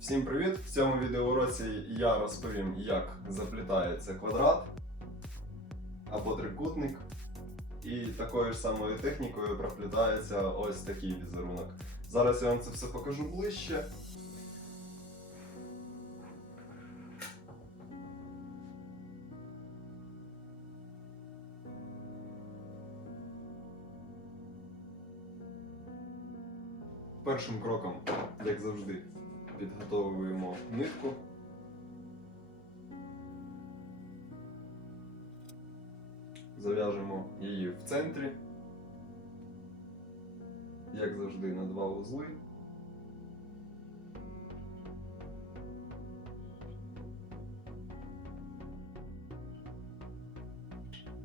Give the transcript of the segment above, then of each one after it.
Всім привіт! В цьому відеоуроці я розповім, як заплітається квадрат або трикутник. І такою ж самою технікою проплітається ось такий візерунок. Зараз я вам це все покажу ближче. Першим кроком, як завжди, підготовуємо нитку. Зав'яжемо її в центрі, як завжди, на 2 вузли.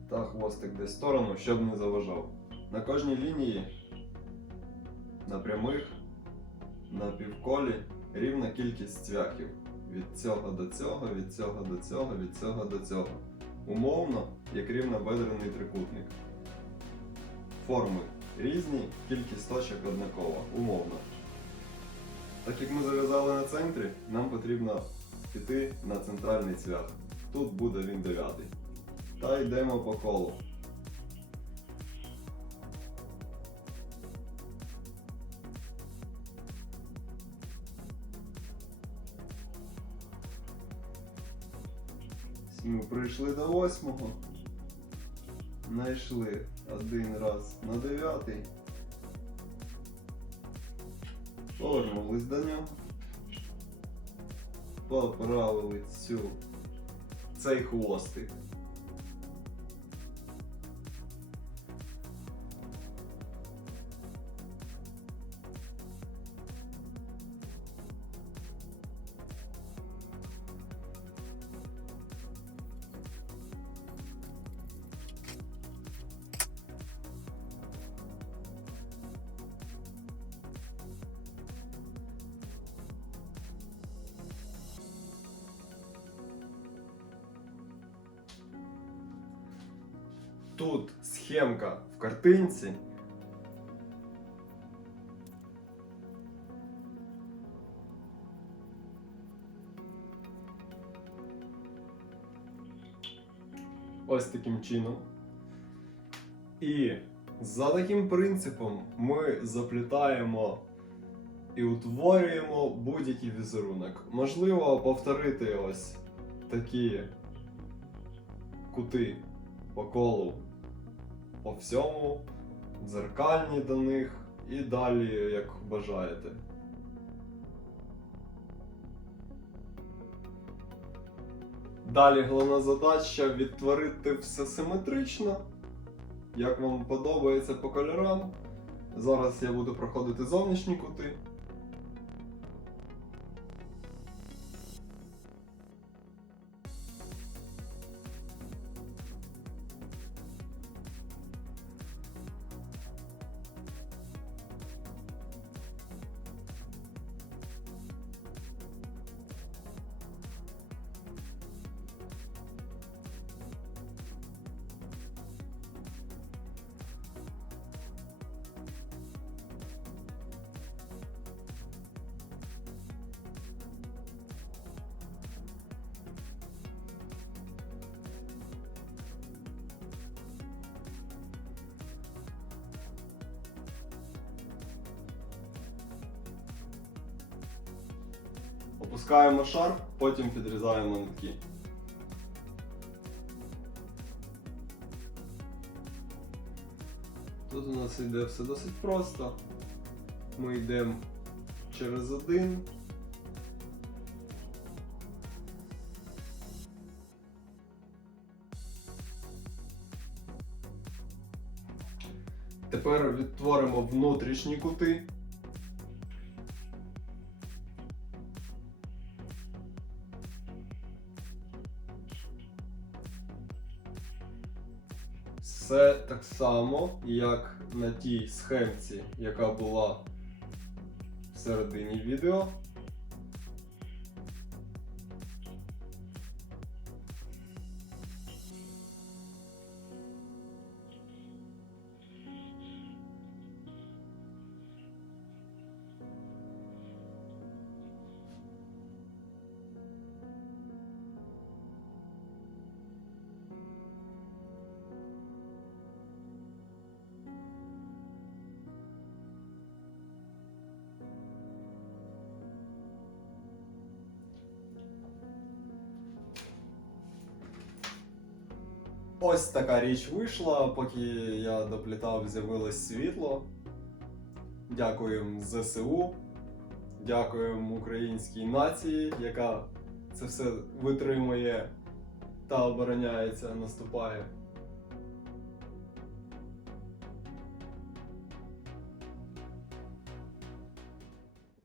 Та хвостик десь в сторону, щоб не заважав. На кожній лінії, на прямих, на півколі рівна кількість цвяхів. Від цього до цього, від цього до цього, від цього до цього. Умовно, як рівнобедрений трикутник. Форми різні, кількість точок однакова, умовно. Так як ми зав'язали на центрі, нам потрібно піти на центральний цвях. Тут буде він 9. Та йдемо по колу. Ми прийшли до 8-го, знайшли один раз на 9-й, повернулись до нього, поправили цей хвостик. Тут схемка в картинці. Ось таким чином. І за таким принципом ми заплітаємо і утворюємо будь-який візерунок. Можливо, повторити ось такі кути по колу, по всьому, дзеркальні до них і далі, як бажаєте. Далі головна задача відтворити все симетрично, як вам подобається по кольорам. Зараз я буду проходити зовнішні кути. Опускаємо шар, потім підрізаємо нитки. Тут у нас йде все досить просто. Ми йдемо через один. Тепер відтворимо внутрішні кути. Все так само, як на тій схемці, яка була всередині відео. Ось така річ вийшла, поки я доплітав, з'явилось світло. Дякуємо ЗСУ, дякуємо українській нації, яка це все витримує та обороняється, наступає.